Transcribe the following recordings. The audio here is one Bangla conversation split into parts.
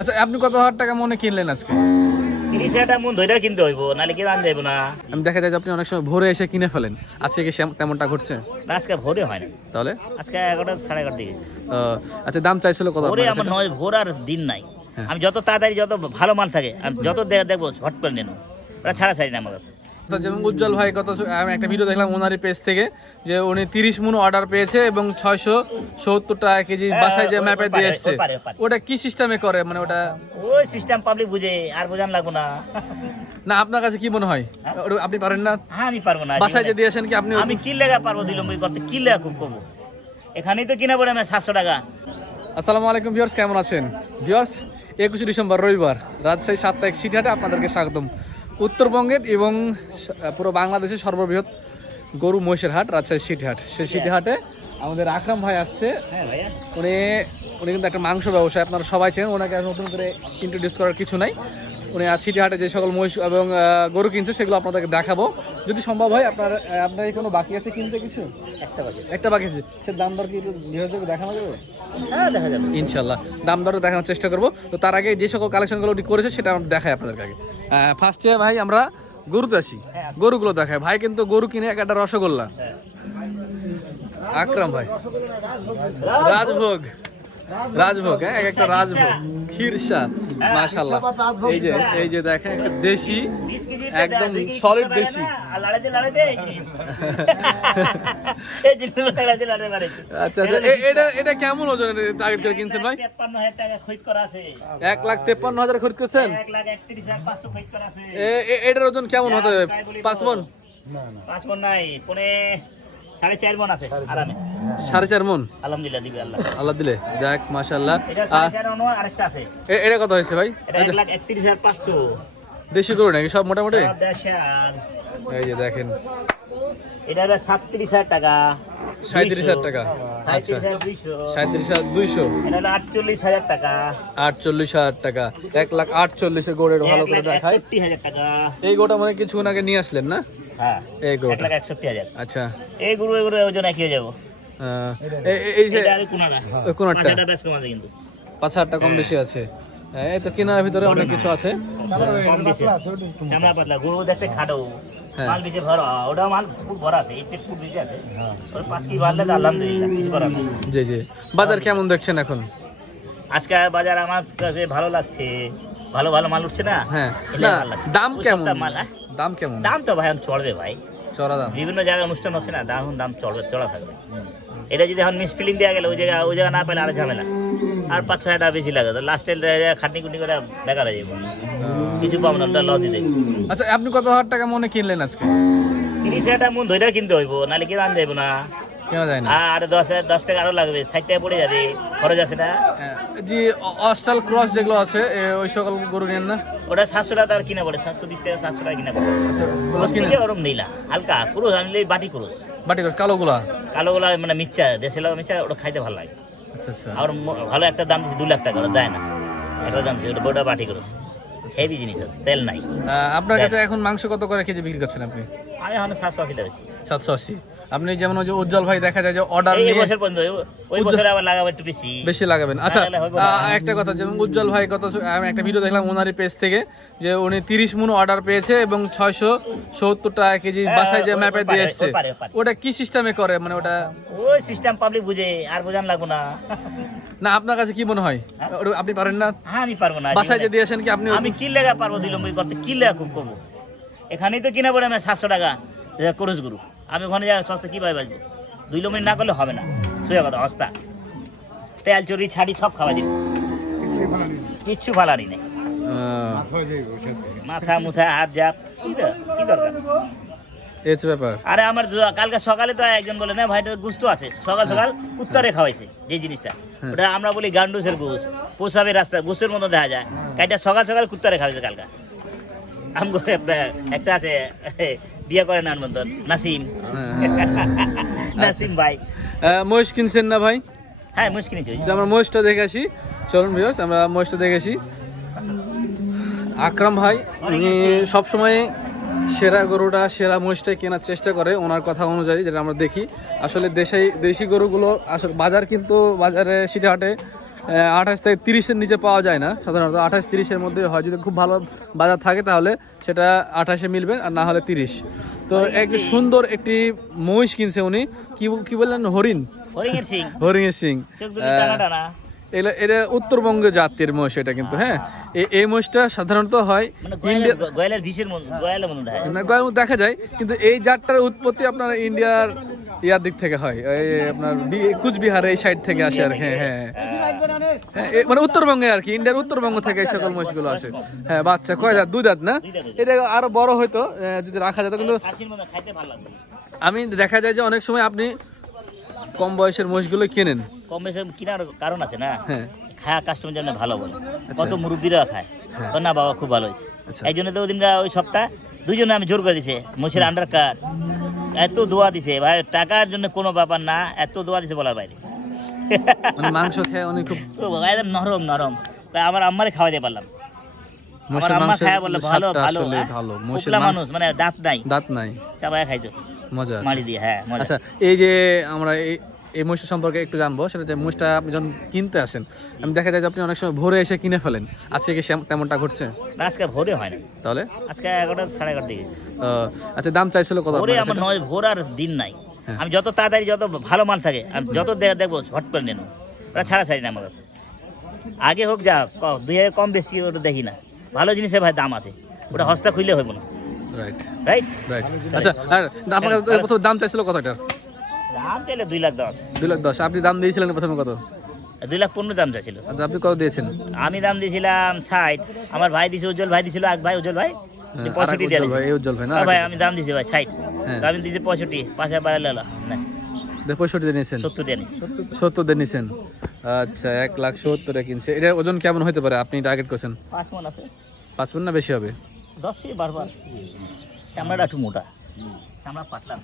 আচ্ছা, আপনি কত হাজার টাকা মনে কিনলেন আজকে? 30,000 টাকা মন ধরে কিনতে হইব, নাহলে কি আন যাইব না। আমি দেখা যায় যে আপনি অনেক সময় ভোরে এসে কিনে ফেলেন, আজকে কি তেমনটা ঘটছে? আজকে ভোরে হয় না, তাহলে আজকে 11টা 11:30 দিকে। আচ্ছা, দাম চাইছিল কত? ভোরে আমার নয়, ভোর আর দিন নাই। আমি যত তাড়াতাড়ি, যত ভালো মাল থাকে, আমি যত দেখবো ঝট করে নেন, ওরা ছাড়া ছাড়ি না আমার কাছে। যেমন উজ্জ্বল ভাই আমি একটা ভিডিও দেখলাম ওনারই পেজ থেকে, যে উনি 30 মণ অর্ডার পেয়েছে এবং 670 টাকা কেজি বাসায় যে ম্যাপে দিয়ে এসছে। ওটা কি সিস্টেমে করে, মানে ওটা ওই সিস্টেম পাবলিক বুঝে, আর বোঝান লাগবো না। না, আপনার কাছে কি মনে হয় আপনি পারেন না? হ্যাঁ, আমি পারবো না। বাসায় যে দিয়েছেন কি আপনি? আমি কি লেগা পারবো বিলম্ব করতে, কি লেগা খুব করবো, এখানেই তো কিনা পড়ে আমি 700 টাকা। আসসালামু আলাইকুম ভিউয়ার্স, কেমন আছেন ভিউয়ার্স? 21 ডিসেম্বর রবিবার রাজশাহী সাপ্তাহিক সিটিহাটে আপনাদেরকে স্বাগতম। উত্তরবঙ্গের এবং পুরো বাংলাদেশের সর্ববৃহৎ গরু মহিষের হাট রাজশাহী সিটিহাট। সেই সিটিহাটে আমাদের আকরাম ভাই আসছে। হ্যাঁ ভাইয়া, উনি কিন্তু একটা মাংস ব্যবসায়ী, আপনারা সবাই চেনেন ওনাকে, নতুন করে ইন্ট্রোডিউস করার কিছু নাই। উনি আজ সিটিহাটে যে সকল মহিষ এবং গরু কিনছে সেগুলো আপনাদেরকে দেখাবো, যদি সম্ভব হয়। আপনার কোনো বাকি আছে কিনতে? কিছু একটা বাকি আছে, সে দাম দর কি দেখানো যাবে? হ্যাঁ, দেখা যাবে ইনশাল্লাহ, দাম দর দেখানোর চেষ্টা করবো। তো তার আগে যে সকল কালেকশনগুলো উনি করেছে সেটা আমরা দেখাই আপনাদেরকে আগে। ফার্স্টে ভাই আমরা গরুতে আসি, গরুগুলো দেখায়। ভাই কিন্তু গরু কিনে একটা রসগোল্লা। আকরাম ভাই রাজভোগ, হ্যাঁ, একটা রাজভোগ ক্ষীরসা, মাশাআল্লাহ। এই যে দেখেন, একটা দেশি, একদম সলিড দেশি। আচ্ছা, এটা কেমন ওজন টার্গেট করে কিনছেন ভাই? 53,000 টাকা খরিদ করা আছে। 1,53,000 খরিদ করছেন? 1,31,500 খরিদ করা আছে। এটার ওজন কেমন হতে হবে? 5 মণ? 5 মণ নাই, পনে 4.5 মণ আছে আরামে। 4.5 মণ আলহামদুলিল্লাহ, দিবে আল্লাহ দিলে, যাক মাশাআল্লাহ। এটা 4.5 মণ, আরেকটা আছে। এটা কত হয়েছে ভাই? এটা 1,31,500। দেশি গরু নাকি সব মোটামুটি? দেশাল। এই যে দেখেন, এটা হলো 37,000 টাকা। 37,000 টাকা। আচ্ছা, 37,200। এটা হলো 48,000 টাকা। 48,000 টাকা। 1,48,000 গোড়ের ভালো করে দেখায়। 61,000 টাকা। এই গোটা মানে কিছুক্ষণ আগে নিয়ে আসলেন না? হ্যাঁ, এই গোটা 1,61,000। আচ্ছা, এই গরু ওজন একই হয়ে যাবো। এই যে এটা আর কোনাটা, কোনটা 5,000 টাকা কম আছে, কিন্তু 5,000 টাকা কম বেশি আছে। এই তো কেনার ভিতরে অনেক কিছু আছে। কম বেশি চামড়া পাতলা, গরু দেখতে খাটো, মাল বেশি ভরা। ওটা মাল খুব ভরা আছে, এই চেক খুব বেশি আছে। ওর 5 কেজি ভারলে তো আলহামদুলিল্লাহ, কিছু করার নেই। জি জি। বাজার কেমন দেখছেন এখন? আজকে বাজার আমার কাছে ভালো লাগছে, ভালো ভালো মাল উঠছে না। হ্যাঁ, এলে না, ভালো লাগছে। দাম কেমন? মাল, দাম কেমন? দাম তো ভাই এখন চড়বে ভাই, চড়া দাম। বিভিন্ন জায়গায় অনুষ্ঠান হচ্ছে না, দাম চড়া থাকবে। এটা যদি এখন মিস ফিলিং দেওয়া গেলে ওই জায়গা না পেলে আর ঝামেলা, আর 5-6 টাকা বেশি লাগে, তো লাস্টে খাটনি কুটনি করে বেকার হয়ে যাবে, কিছু পাবো না, ওটা লস দিতে। আচ্ছা, আপনি কত হাজার টাকা মনে কিনলেন আজকে? 30,000 টাকা মন ধরে কিনতে হইব, নাহলে কি আন যাইব না। কেনা যায় না। আর 10 টাকা আরো লাগবে, 60 টাকা পড়ে যাবে, খরচ আছে না। জি, অস্টাল ক্রস যেগুলো আছে ওই সকল গরু নেন না? ওটা 700 টাকা আর কিনা পড়ে, 720 টাকা 700 টাকা কিনা পড়ে। আচ্ছা, ওগুলো কিনে ওরম নীলা হালকা ক্রুশ আনলে, বাটি ক্রুশ, বাটি ক্রস কালোগুলা। কালোগুলা মানে মিচ্চা, দেশে লাগা মিচ্চা, ওটা খাইতে ভালো লাগে। আচ্ছা আচ্ছা। আর ভালো একটা দাম দিচ্ছে 2 লাখ টাকা, ওটা দেয় না, একটা দাম দিচ্ছে, ওটা বাটি ক্রুশ, হেভি জিনিস আছে, তেল নাই। আপনার কাছে এখন মাংস কত করে কেজি বিক্রি করছেন আপনি? আমি এখন 780 টাকা। 780। আপনি যেমন ওই যে উজ্জ্বল ভাই দেখা যায় যে অর্ডার এই নিয়ে বছর পর্যন্ত, ওই বছরে আবার লাগাবো একটু বেশি লাগাবেন। আচ্ছা, লাগালে হইবো না। একটা কথা, যেমন উজ্জ্বল ভাই আমি একটা ভিডিও দেখলাম ওনারই পেজ থেকে, যে উনি 30 মণ অর্ডার পেয়েছে এবং 670 টাকা কেজি বাসায় যে ম্যাপে দিয়ে এসছে। ওটা কি সিস্টেমে করে, মানে ওটা ওই সিস্টেম পাবলিক বুঝে, আর বোঝান লাগবো না। না, আপনার কাছে কি মনে হয় আপনি পারেন না? হ্যাঁ, আমি পারবো না। বাসায় যে দিয়েছেন কি আপনি? আমি কি লেগা পারবো বিলম্ব করতে, কি লেগা খুব করবো, এখানেই তো কিনা পড়ে আমি 700 টাকা খরচ গরু। আমি ওখানে যা সস্তা কিভাবে বাঁচবো? 2 কিলোমিটার না করলে হবে না, সোজা কথা হস্তা। তেল চর্বি ছাড়ি সব খাওয়া যাবে, কিচ্ছু ফালারি নেই, মাথা মুথা হাত জাপ, কি দরকার এর ব্যাপার। আরে আমার কালকে সকালে তো একজন বলে না ভাইটার গুস্ত আছে, সকাল উত্তরে খাওয়াইছে যে জিনিসটা, ওটা আমরা বলি গান্ডুসের গোস, পোষাবে রাস্তা গোসের মতো দেখা যায়, কাইটা সকাল কুত্তারে খাওয়াইছে কালকা। একটা আছে বিয়ে করে না মন্তন, নাসিম ভাই। মহিষ কিনছেন না ভাই? হ্যাঁ, মহিষ কিনেছি। আমরা মহিষটা দেখে আসি, চলুন ভিউয়ার্স, আমরা মহিষটা দেখে আসি। আকরাম ভাই উনি সবসময় সেরা গরুটা সেরা মহিষটা কেনার চেষ্টা করে ওনার কথা অনুযায়ী, যেটা আমরা দেখি। আসলে দেশি গরুগুলো আসলে বাজার কিন্তু বাজারে সিটিহাটে 28 থেকে 30-এর নিচে পাওয়া যায় না সাধারণত। 28-30-এর মধ্যে হয়, যদি খুব ভালো বাজার থাকে তাহলে সেটা 28-এ মিলবে, আর না হলে 30। তো একটি সুন্দর একটি মহিষ কিনছে উনি, কি বললেন, হরিণের সিং, হরিণের সিং। চোখ দুটো টানা টানা। এটা উত্তরবঙ্গ জাতের মহিষ এটা কিন্তু, হ্যাঁ। এই মহিষটা সাধারণত হয় মানে ইন্ডিয়া, গয়ালের বিষের গয়ালের মনে হয়। না গয়ের মধ্যে দেখা যায়, কিন্তু এই জাতটার উৎপত্তি আপনার ইন্ডিয়ার ইয়ার দিক থেকে হয়, এই আপনার কুচবিহার এই সাইড থেকে আসে আর। হ্যাঁ হ্যাঁ হ্যাঁ, মানে উত্তরবঙ্গে আর কি, ইন্ডিয়ার উত্তরবঙ্গ থেকে এই সকল মহিষগুলো আসে। হ্যাঁ, বাচ্চা কয় দাঁত? 2 দাঁত না? এটা আরো বড় হইতো যদি রাখা যেত, কিন্তু খাসির মনে খাইতে ভালো লাগবে। আমি দেখা যায় যে অনেক সময় আপনি কম বয়সের মহিষগুলো কেনেন। কম বেশি কেনার কারণ আছে না, হ্যাঁ খায়া কাস্টমার জন্য ভালো বলে। আচ্ছা। কত মুরব্বীরা খায়, হ্যাঁ। না বাবা খুব ভালো হয়েছে। আচ্ছা। এই জন্য তো ওই দিনটা ওই সপ্তাহ দুজনে আমি জোর করে দিছে, মোছের আন্ডার কার্ড এত দোয়া দিছে ভাই, টাকার জন্য কোনো ব্যাপার না, এত দোয়া দিছে বলার বাইরে। মানে মাংস খেয়ে অনেক খুব তো একদম নরম নরম, তাই আমার আম্মারে খাওয়াইতে পারলাম। আমার মহিষের আম্মা মাংসের খায় বলে ভালো স্বাদটা ভালো, আসলে হ্যাঁ? ভালো। মহিষের পোকলা মাংস, মানুষ মানে দাঁত নাই, দাঁত চাবায় খাইতো মজা আছে। মাড়ি দিয়ে, হ্যাঁ মজা। আচ্ছা, এই যে আমরা এই মহিষটা সম্পর্কে একটু জানবো, সেটা যে মহিষটা আপনি যখন কিনতে আসেন, আমি দেখা যায় যে আপনি অনেক সময় ভোরে এসে কিনে ফেলেন, আজকে কি তেমনটা ঘটছে? না, আজকে ভোরে হয় না, তাহলে আজকে 11টা 11:30 দিকে। আচ্ছা, দাম চাইছিল কত ভোরে আপনার আমার কাছে? নয়, ভোর আর দিন নাই। হ্যাঁ। আমি যত তাড়াতাড়ি, যত ভালো মাল থাকে আমি যত দেখবো ঝট করে নেন, ওরা ছাড়া ছাড়ি না আমার কাছে। আগে হোক যা 2 কম বেশি ওটা দেখি না, ভালো জিনিসের ভাই দাম আছে, ওটা হস্তা খুললে হইব না, রাইট রাইট? রাইট। আচ্ছা, আর আপনার কাছে প্রথম দাম চাইছিল কত এটার? দাম চাইলে 2,10,000। 2,10,000। আপনি দাম দিয়েছিলেন প্রথমে কত? 2,15,000 দাম চাইছিল। আচ্ছা, আপনি কত দিয়েছেন? আমি দাম দিয়েছিলাম 60, আমার ভাই দিয়েছে, উজ্জ্বল ভাই দিয়েছিল, এক ভাই উজ্জ্বল ভাই হ্যাঁ, 65 দিয়ে উজ্জ্বল ভাই, দিয়েছে। এই উজ্জ্বল ভাই না? আর ভাই আমি দাম দিয়েছি ভাই 60, হ্যাঁ। তো আমি দিয়েছি 65, 5,000 বাড়ালে হলো না, 65 দিয়ে নিয়েছেন? 70 দিয়ে নিয়েছি। 70 দিয়ে নিয়েছেন। আচ্ছা, 1,70,000 কিনছে। এটা ওজন কেমন হতে পারে আপনি টার্গেট করছেন? 5 মণ আছে, 5 মণ না বেশি হবে? 10 কেজি বারবার। চামড়াটা একটু মোটা, চামড়া পাতলা,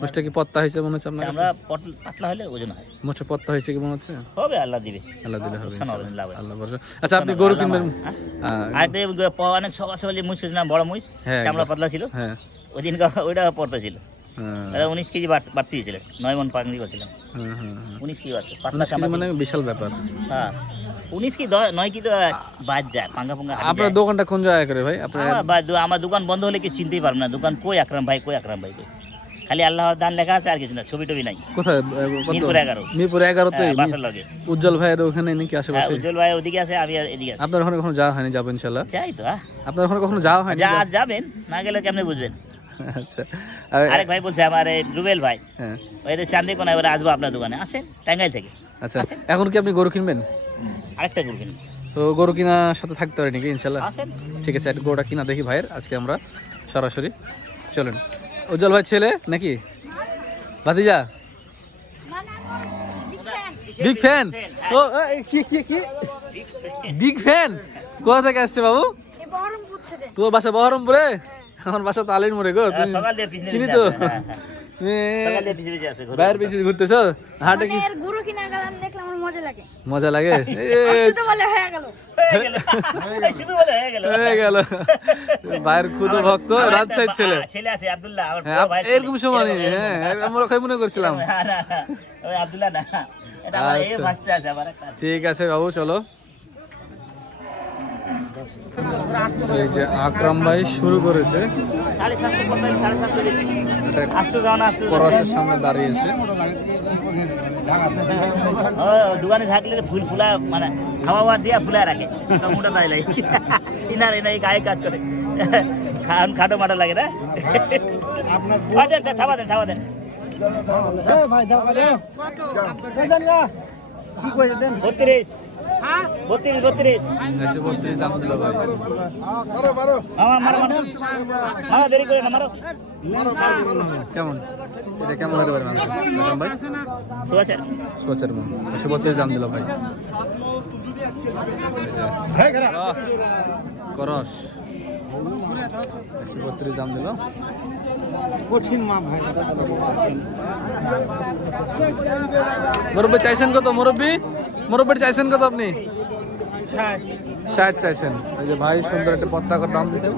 মোষটা কি পত্তা হয়েছে মনে হচ্ছে আপনার কাছে? চামড়া পাতলা হলে ওজন হয়। মোষটা পত্তা হয়েছে কি মনে হচ্ছে? হবে, আল্লাহ দিবে। আল্লাহ দিলে হবে শোনো, ইনশাআল্লাহ। লাভ হয়। আল্লাহ ভরসা। আচ্ছা, আপনি গরু কিনবেন? আর অনেক সকাল সকাল যে মুছ না, বড় মুছ, হ্যাঁ, চামড়া পাতলা ছিল, হ্যাঁ ওই দিন ওইটা পড়তে ছিল। হ্যাঁ 19 কেজি বাড়তি ছিল, 9 মণ পাকনি করছিলাম। হ্যাঁ হ্যাঁ। 19 কেজি বাড়ছে, পাতলা 19 চামড়া মানে ছিল। বিশাল ব্যাপার। হ্যাঁ 19 কি 9 কি তো বাদ যায়, পাঙ্গা পাঙ্গা হাঁটি আপনার যায়। দোকানটা কোন জায়গায় করে ভাই? আপনার আমার দোকান বন্ধ হলে কি চিনতেই পারবো না, দোকান কই আকরাম ভাই, কই আকরাম ভাই, কই খালি আল্লাহর দান লেখা আছে, আর কিছু না, ছবি টবি নাই। কোথায়? কত? মিরপুর 11। মিরপুর 11-তে বাসার লগে। উজ্জ্বল ভাইয়ের ওখানে নাকি হ্যাঁ, আশেপাশে? উজ্জ্বল ভাই ওদিকে আছে, আমি আর এদিকে আছি। আপনার ওখানে কখনো যাওয়া হয়নি? যাবো ইনশাআল্লাহ। যাই তো, আপনার ওখানে কখনো যাওয়া হয়নি? যাবেন, না গেলে কেমনে বুঝবেন? আচ্ছা। আরেক ভাই বলছে আমার, এই রুবেল ভাই, হ্যাঁ ওই চান্দি কোনা, এবারে আসবো আপনার দোকানে, আসেন টাঙ্গাইল থেকে। আচ্ছা, এখন কি আপনি গরু কিনবেন? আরেকটা করবেন, তো গরু কিনার সাথে থাকতে পারি নাকি ইনশাআল্লাহ? আসেন। ঠিক আছে, একটা গরুটা কিনা দেখি ভাইয়ের। আজকে আমরা সরাসরি চলেন। উজ্জ্বল ভাই ছেলে নাকি ভাতিজা? Big fan? ও কি কি কি বিগ ফ্যান? কোথা থেকে আসছে বাবু? তোর বাসা বহরমপুরে? আমার বাসা তো আলির মোড়ে গো। তুমি সকাল দিয়ে পিছনে চিনি পিছনে তো। আছে, হ্যাঁ, হ্যাঁ। সকাল দিয়ে পিছনে পিছনে আছে, ঘুরে বাইরের পিছিয়ে ঘুরতেছ হাটে কি গরু কিনা গেলাম, দেখলাম আমার মজা লাগে। মজা লাগে? শুধু বলে হয়ে গেল। হয়ে গেল। শুধু বলে হয়ে গেল। হয়ে গেল। ভাইয়ের ক্ষুদ ভক্ত, আমার রাজশাহীর একটা ছেলে। ছেলে আছে আব্দুল্লাহ, আমার হ্যাঁ, বড় ভাই ছেলে। এরকম সমানই। হ্যাঁ, আমরা ওখানে মনে করছিলাম। না, না, না, ওই আব্দুল্লাহ না, এটা আমার এই আচ্ছা। ভাসতে আছে আমার একটা। ঠিক আছে বাবু, চলো। এই যে আকরাম ভাই শুরু করেছে, 750, 750 দিচ্ছি। এটা আসতো যাও না, আসতো যাও না। করসের সামনে দাঁড়িয়েছে। ও, দোকানে থাকলে তো ফুল ফুলা মানে খাওয়া দিয়া ফুলা রাখে, মোটা তাই লাগে। ইনার এনে এই গায়ে কাজ করে, খাটো মাটো লাগে না। থাবা দেন, থাবা দেন। 32, 32। 132 দাম দিল ভাই। মারো, দেরি করে না, মারো। কেমন এটা কেমন হতে পারে মাংস? আকরাম ভাই সুবাচার। সোচার মন 132 দাম দিল ভাই। করস 132 দাম দিল। কঠিন মা ভাই। মুরব্বী চাইছেন কত? মুরব্বী চাইছেন কত আপনি? 60 চাইছেন। এই যে ভাই সুন্দর একটা পত্তাকার দাম দিতে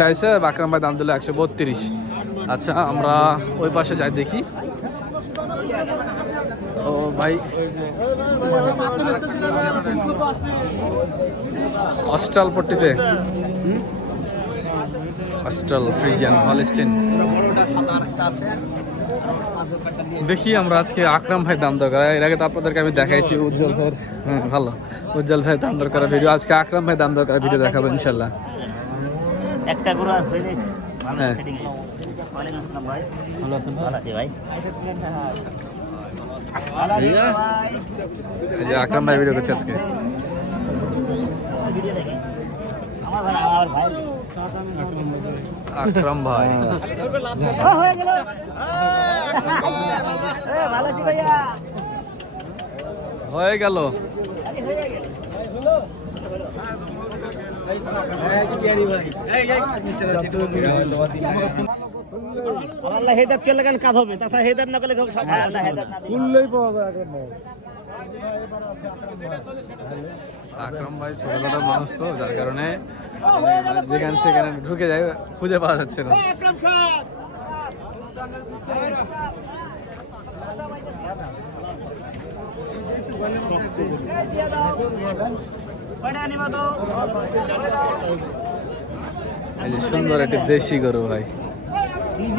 চাইছে, আকরাম ভাই দাম দিল 132। আচ্ছা আমরা ওই পাশে যাই দেখি। ও ভাই অস্ট্রাল পট্টিতে, অস্ট্রাল ফ্রিজিয়ান হলস্টিন দেখি আমরা আজকে। আকরাম ভাই দাম দর করা, এর আগে তো আপনাদেরকে আমি দেখাইছি উজ্জ্বল ভাইয়ের, ভালো উজ্জ্বল ভাই দাম দর করা ভিডিও। আজকে আকরাম ভাই দাম দর করা ভিডিও দেখাবো ইনশাল্লাহ। একটা গরু আর হয়ে যায় ভালো হ্যাঁ। সেটিং এ। ওয়ালাইকুম আসসালাম ভাই, ভালো আছেন? ভালো আছি ভাই। ভাইয়া, এই যে আকরাম ভাই ভিডিও করছে আজকে। ভিডিও দেখি আমার ভাই আকরাম ভাই হয়ে গেল। ভালো আছি ভাইয়া। হয়ে গেল। আল্লাহ হেদায়েত করলে কেন কাজ হবে, তাছাড়া হেদায়েত না করলে সব আল্লাহ হেদায়েত না দিলে মূল্যই পাওয়া যায় আকরাম ভাই। আকরাম ভাই ছোটখাটো মানুষ তো, যার কারণে মানে যেখানে সেখানে ঢুকে যায়, খুঁজে পাওয়া যাচ্ছে না। এই যে সুন্দর একটি দেশি গরু ভাই,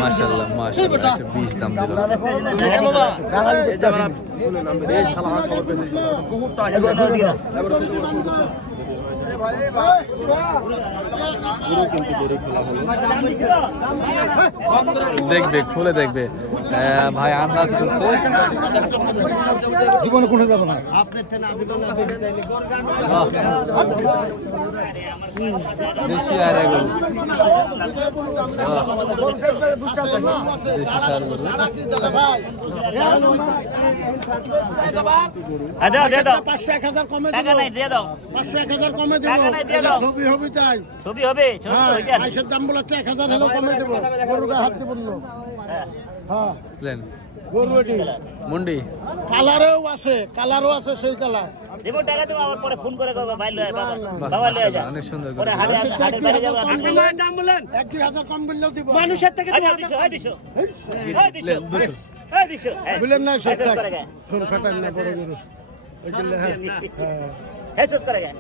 মাশাআল্লাহ মাশাআল্লাহ, 120 দাম দিল। দেখবে, খুলে দেখবে ভাই, আন্দাজ করছে জীবনে কোনো যাবে না। দেশি আর গরু, দেশি সার গরু। দাও দে দাও 500-1000 কমে টাকা নাই দিয়ে দাও 500-1000 কমে দেবো। টাকা নাই দিয়ে দাও। ছবি হবে তাই। ছবি হবে ছবি তো ওইটা পয়সার দাম বলাচ্ছে 1000 হলেও কমে দেবো। গরু গায়ে হাত দিব না। হ্যাঁ প্লেন গরু এটি মুন্ডি কালারেও আছে, কালারও আছে সেই কালার। দেবো টাকা দেবো, আবার পরে ফোন করে কবে ভাই লয় বাবা বাহ, বাবা লয়ে যা মাশাআল্লাহ, অনেক সুন্দর গরু। পরে হাটে হাটে বাইরে যাবে। দাম বলেন 1-2000 কম বললেও দিব। মানুষের থেকে দিছো হয় দিছো হয় দিছো প্লেন 200। হয় দিছো বললেন না সব হেসেস করে গে শুন ফাটাই না বড় গরু। এগুলো হ্যাঁ হেসেস করে গে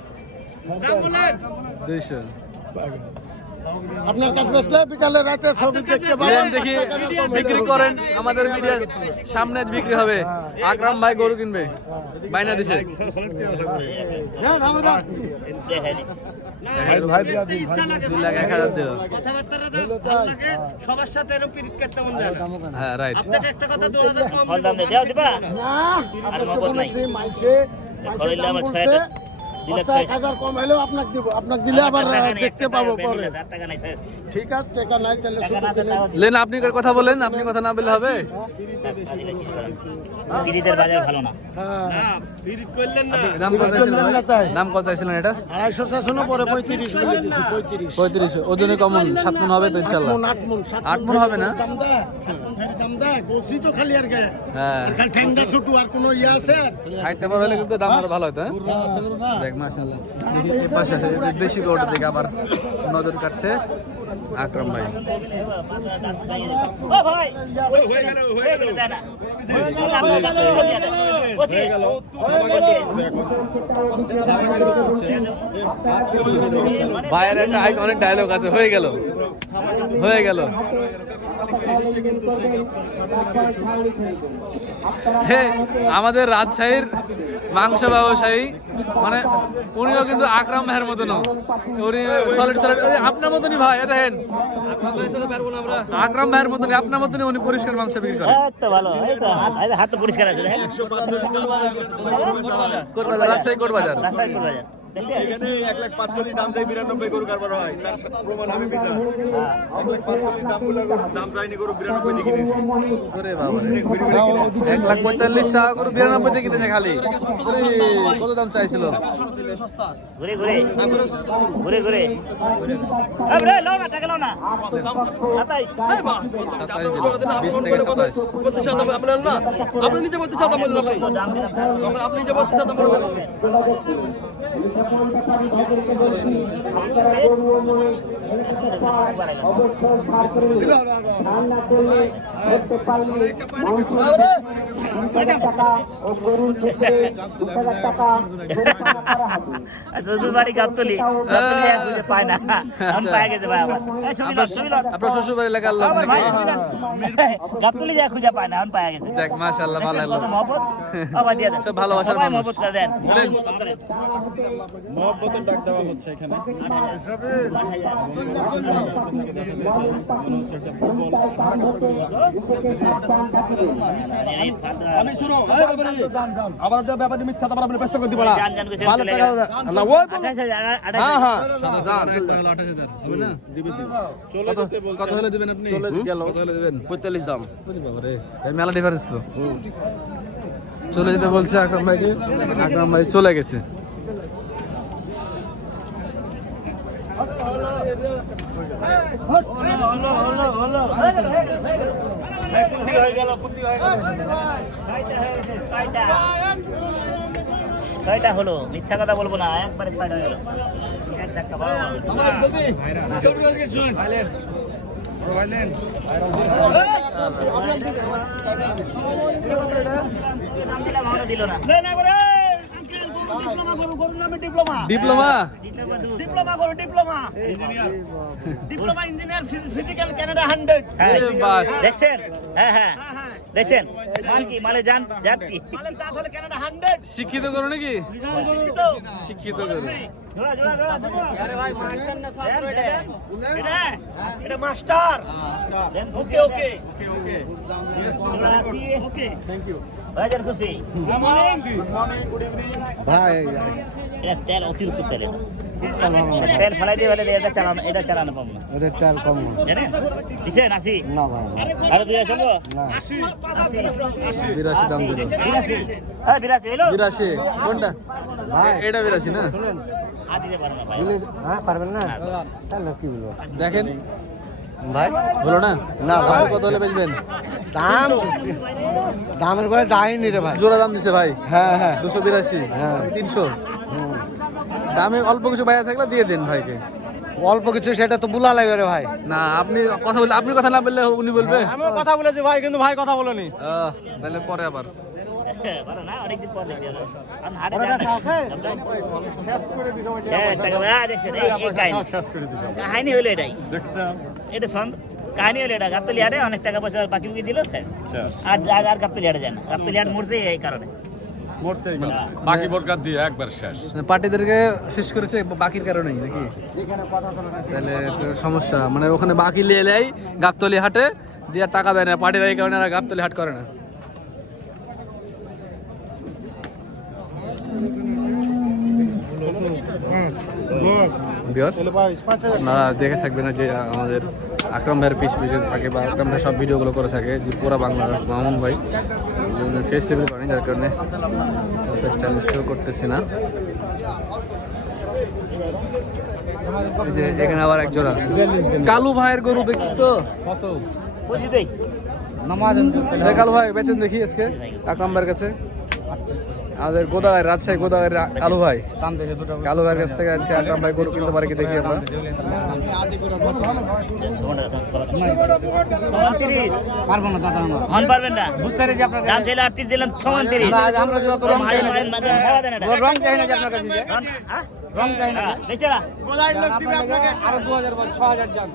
200। আপনার কাছে বসলে বিকালে রাতে ছবি দেখতে প্লেন পাবেন। দেখি বিক্রি করেন, আমাদের মিডিয়ার সামনে আজ বিক্রি হবে। আকরাম ভাই গরু কিনবে, বাইনা দিছে। দেখাই দিছি ভাই দিয়া দিন 2,01,000 দিও। সবার সাথে এরকম পিরিত করতে মন যায় না। হ্যাঁ রাইট। আপনাকে একটা কথা 2000 কম ফোন দাম দেও দিবা না আর আমরা মগজ নাই। বলেছি মাইসে খরচ দাম আমার বলছে 6 1000 কম হলেও আপনাকে দিব। আপনাকে দিলে আবার দেখতে পাবো পরে। টাকা নাই শেষ ঠিক আছে টাকা নাই তাহলে টাকা শুধু না দিলে লেন, আপনি কথা বলেন, আপনি কথা না বললে হবে। পিরিতের বাজার ভালো না হ্যাঁ পিরিত করলেন না। আপনি দাম কত চাইছিলেন ভাই? দাম কত চাইছিলেন এটা? 250 চাইছো পরে 35 বলে দিছি 35 35। ওজনে কমন 7 মণ হবে তো ইনশাআল্লাহ। 8 মণ হবে না? দাম দে 7 মণ ফেরি দাম দে গোসি তো খালি আর গায়ে হ্যাঁ, খালি ঠ্যাংটা ছোট আর কোনো ইয়া আছে আর হাইটটা বড় হলে কিন্তু দাম আরো ভালো হতো। হ্যাঁ দেখ মাশাআল্লাহ, দেখি এই পাশে আছে, দেশি গরুটা দিকে আবার নজর কাটছে আকরাম ভাই। ও ভাই হয়ে গেল তাই না হয়ে গেল ভাইয়ের একটা অনেক ডায়লগ আছে, হয়ে গেল হয়ে গেল। হে, আমাদের রাজশাহীর মাংস ব্যবসায়ী, মানে উনিও কিন্তু আকরাম ভাইয়ের মতনও, উনি সলিড সলিড আপনার মতনই ভাই। দেখেন আকরাম ভাইয়ের মতনই, আপনার মতনই উনি পরিষ্কার মাংস বিক্রি করেন। তো ভালো এই তো হাত তো পরিষ্কার আছে দেখেন কোটবাজার, রাজশাহী কোটবাজার। রাস্তায় করে বাজার এখানে 1,45,000 দাম চাই 92 গরু কারবার হয়, তার প্রমাণ আমি বিচার 1,45,000 দাম বলে দাম চাইনি গরু 92 দিয়ে কিনেছি। ওরে বাবা রে, 1,45,000 টাকা করে 92 দিয়ে কিনেছে খালি। ওরে, কত দাম চাইছিল? ঘুরে ঘুরে ঘুরে ঘুরে আরে লাও না টাকা লাও না 27 27 দিল, 20 থেকে 27। আপনি নিজে বলতে চান দাম বললেন আপনি নিজে বলতে চান দাম বললেন শ্বশুর বাড়ি গাবতলি খুঁজে পায় না এখন পায় গেছে ভাই আবার এই ছবি লও, ছবি লও। আপনার শ্বশুর বাড়ি এলাকার লোক আবার ভাই নাকি? ছবি লও। গাবতলি যায় খুঁজে পায় না এখন পায় গেছে যাক মাশাআল্লাহ, ভালো দেখছেন লাগলো। কত মহব্বত আবার দিয়ে দেন সব ভালোবাসার সবাই মানুষ। মহব্বত করে দেন মহব্বতের ডাক দেওয়া হচ্ছে এখানে আমি শুনো আবার ব্যাপারে মিথ্যা তোমার আপনি ব্যস্ত করে দিবা না জান জান কইছে ভালো চলে টাকা গেল। না ওই 28,000 হ্যাঁ হ্যাঁ 28,000 হবে না? চলে যেতে বলছে কত হলে দিবেন আপনি? কত হলে দিবেন? 45 দাম ওরে বাবারে, এই মেলা ডিফারেন্স তো। চলে যেতে বলছে আকরাম ভাইকে, আকরাম ভাই চলে গেছে। ছয়টা হলো মিথ্যা কথা বলবো না একবারে ছয়টা হয়ে গেল এক ধাক্কা বাবা। নাম দিলাম, আমাকে দিল না। ডিপ্লোমা হ্যাঁ, এ বাস। দেখছেন হ্যাঁ হ্যাঁ দেখছেন মাল কি মালে জান জাত কি শিক্ষিত করো নাকি? শিক্ষিত করো। ওকে ওকে ওকে থ্যাংক ইউ বাজার খুশি ভাই এটা তেল অতিরিক্ত তেল তেল ফেলাই দিয়ে বলে এটা চালানো পাবো না ওদের তেল কম জানেন দিছেন 80 না ভাই আরো দুই চলবো 82 দাম দিল। 82 এলো 82 কোনটা? এটা 82 না? আর দিতে পারো না ভাই হ্যাঁ পারবেন না তাহলে কি বলবো দেখেন ভাই হলো না? না ভাই। কত হলে বেচবেন? দাম দামের করে যায়নি রে ভাই জোড়া দাম দিছে ভাই। হ্যাঁ হ্যাঁ 282, হ্যাঁ। 300। দামে অল্প কিছু বাইরে থাকলে দিয়ে দেন ভাইকে। অল্প কিছু সেটা তো বুলা লাগবে রে ভাই না আপনি কথা বললে, আপনি কথা না বললে উনি বলবে। আমিও কথা বলেছি ভাই কিন্তু ভাই কথা বলেনি তাহলে পরে আবার পারো না অনেকদিন পর দেখি আমি হাটে দেখছেন এই কাহিনী হলো এটাই এটা কাহিনী হলো এটা গাবতলি হাটে অনেক টাকা পয়সা বাকি বুকি দিল শেষ আর আর গাবতলি হাটে যায় না গাবতলি হাট মরছে এই কারণে বাকি বরকাত দিয়ে একবার শেষ পার্টিদেরকে শেষ করেছে বাকির কারণেই নাকি? তাহলে তো সমস্যা, মানে ওখানে বাকি নিয়ে এলেই গাবতলি হাটে দিয়ে টাকা দেয় না পার্টিরা, এই কারণে আর গাবতলি হাট করে না। ভিউয়ার্স, আপনারা দেখে থাকবেন না যে আমাদের আকরাম ভাইয়ের পিছ পিছিয়ে থাকে বা আকরাম ভাই সব ভিডিওগুলো করে থাকে, যে পুরা বাংলার মামুন ভাই ফেস টেবিল করেন, যার কারণে ফেস টেবিল শো করতেছি না। এই যে এখানে আবার এক জোড়া কালু ভাইয়ের গরু দেখছি তো। বুঝি দেই এই কালু ভাই বেচেন দেখি আজকে আকরাম ভাইয়ের কাছে। আমাদের গোদাগাড়ি, রাজশাহী গোদাগাড়ি কালু ভাই, কালু ভাইয়ের কাছ থেকে আজকে আকরাম ভাই গরু কিনতে পারে কি দেখি আমরা। 39 পারবো না দাদা হন পারবেন না বুঝতে পেরেছি আপনার দাম চাইলে 38 দিলাম 39 আমরা জোড়া করে মাঝে মাঝে মাঝে খাওয়া দেন এটা রং চাই না যে আপনার কাছে হ্যাঁ রং চাই না বেচারা কোথায় লোক দিবে আপনাকে আরো 2000 6000 জান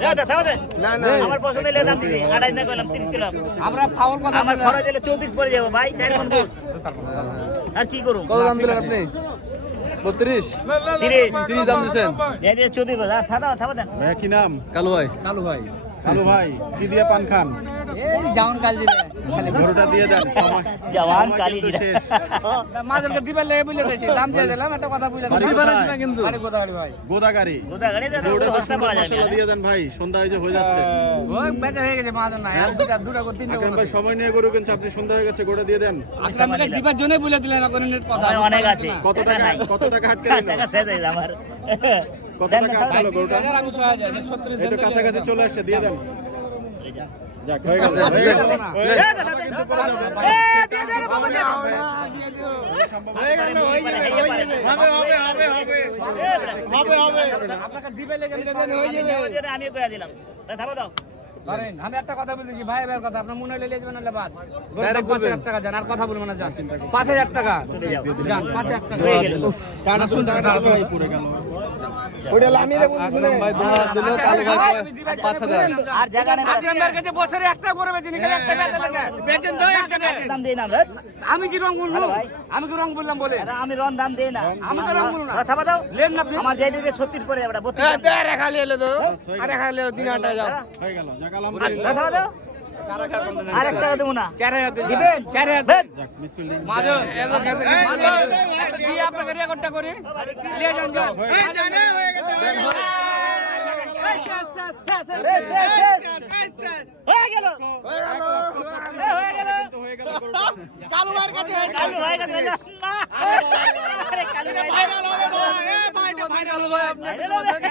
দাদা থামবে না না আমার পছন্দ হলে দাম দিছি 28 না কইলাম 30 কিলো আমরা খাওয়ার কথা আমার খরচ হলে 34 পড়ে যাবে ভাই 4 মণ গোস আর কি করব কত দাম দিলেন আপনি? 32 30 দাম দিচ্ছেন। এই যে 34 বাজার থামা দেন ভাই কি নাম কালু ভাই, কালু ভাই কি দিয়ে পান খান এই জাউন কাল দিলে গরুটা দিয়ে দেন সময় জওয়ান কালি জিরা শেষ মাঝেরকে দিবে লে বুঝলে গেছি দাম দিয়ে দিলাম একটা কথা বুঝলে আপনি বানাইছেন না কিন্তু। আরে কোথায় ভাই গোদাগাড়ি গোদা গাড়ি দাদা গরুটা হস্তা পাওয়া যায় মশলা দিয়ে দেন ভাই সন্ধ্যা হয়ে হয়ে যাচ্ছে ওই বেচা হয়ে গেছে মাজন না আর দুটা করে তিনটা আকরাম ভাই সময় নিয়ে গরু কিনছে আপনি সন্ধ্যা হয়ে গেছে গোটা দিয়ে দেন আসলাম এটা দিবার জন্য বুঝলে দিলেন না কোন নেট কথা আমার অনেক আছে কত টাকা নাই কত টাকা হাট টাকা করে শেষ হয়ে আমার কত টাকা হাট হলো গরুটা আমি 6000 36 এই তো কাছাকাছি চলে আসছে দিয়ে দেন যাক হয়ে গেল হয়ে গেল আপনাকে দিবে লেগে আমি কয়ে দিলাম থামা দাও ধরেন আমি একটা কথা বলতেছি ভাই ভাইয়ের কথা আপনার মনে হলে যাবেন না বাদ 5,000 টাকা যান আর কথা বলবেন না যান 5,000 টাকা যান 5,000 টাকা হয়ে গেল টাকা শুন টাকা ভাই পুরো গেল আকরাম ভাই দোয়া দিল, কালু ভাই 5,000। আর জায়গা নেই আপনার কাছে বছরে একটা করে বেচেনি খালি একটা বেচা লাগে বেচেন তো একটা দাম দেই না রে আমি কি রং বললাম আমি কি রং বললাম বলে আরে আমি রন দাম দেই না আমি তো রং বলবো না থামা দাও লেন না আপনি আমার যেই দিকে 36 পরে যাবে 32 হয়ে গেল যাক থামা দাও আর একটা টাকা দেব না 4,000 দিবেন 4,000 দেন যাক মিসফিল্ডিং মাঝে কি আপনাকে রেকর্ডটা করি লিয়ে যান যাও হয়ে গেল হয়ে গেল হয়ে গেল কালু ভাইয়ের কাছে আরে কালু ভাই কালু ভাই আপনি একটু সময় দেন।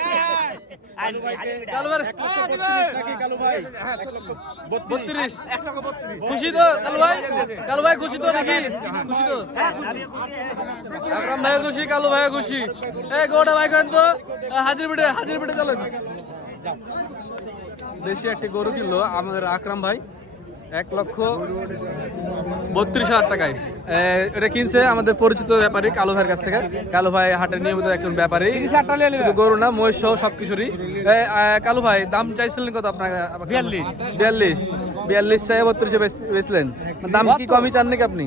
কালু ভাই নাকি কালু ভাই 32। খুশি তো কালু ভাই? কালু ভাই খুশি তো নাকি? খুশি তো? আকরাম ভাই খুশি, কালু ভাই খুশি। এই গোটা ভাই কেন তো হাজির পিঠে চলেন। দেশি একটি গরু কিনলো আমাদের আকরাম ভাই 1,32,000 টাকায়। এটা কিনছে আমাদের পরিচিত ব্যাপারী কালু ভাইয়ের কাছ থেকে। কালু ভাই হাটের নিয়মিত একজন ব্যাপারী, শুধু গরু না মহিষ সহ সবকিছুরই। কালু ভাই দাম চাইছিলেন কত আপনার? 42 চাই 32 বেচলেন। দাম কি কমই চান নাকি আপনি?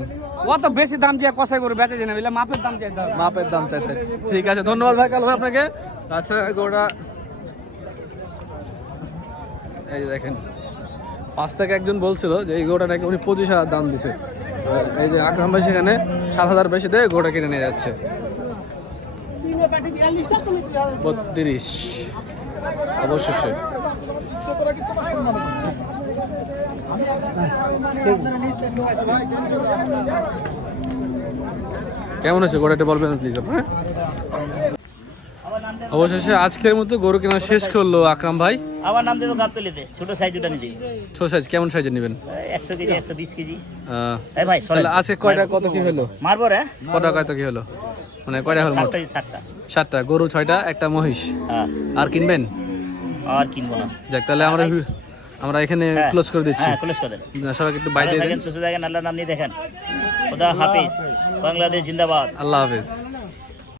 অত বেশি দাম দিয়ে কষাই করে বেচে না বুঝলে মাপের দাম চাই দাও মাপের দাম চাইতে। ঠিক আছে, ধন্যবাদ ভাই কালু ভাই আপনাকে। আচ্ছা গরুটা এই যে দেখেন, 5 থেকে একজন বলছিল যে এই গরুটা নাকি উনি 25,000 দাম দিছে। এই যে আকরাম ভাই সেখানে 7,000 বেশি দিয়ে গরুটা কিনে নিয়ে যাচ্ছে। 32 অবশ্যই। কেমন আছে গরুটা বলবেন প্লিজ আপনার? অবশেষে আজকের মতো গরু কেনা শেষ করলো আকরাম ভাই। আমার নাম দেবো গাবতলিতে, ছোট সাইজ ওটা নিতে ছোট সাইজ কেমন সাইজে নেবেন? 100 কেজি 120 কেজি। আহ, এই ভাই তাহলে আজকে কয়টা কত কি হলো? মারবো রে কটা কত কি হলো? মানে কয়টা হলো মোট? 7টা 7টা গরু, 6টা, একটা মহিষ। হ্যাঁ আর কিনবেন? আর কিনবো না। যাক তাহলে আমরা এখানে ক্লোজ করে দিচ্ছি। হ্যাঁ ক্লোজ করে দেন। সবাইকে একটু বাই দিয়ে দেন। সুস্থ থাকেন, আল্লাহর নাম নিয়ে দেখেন। খোদা হাফেজ, বাংলাদেশ জিন্দাবাদ। আল্লাহ হাফেজ।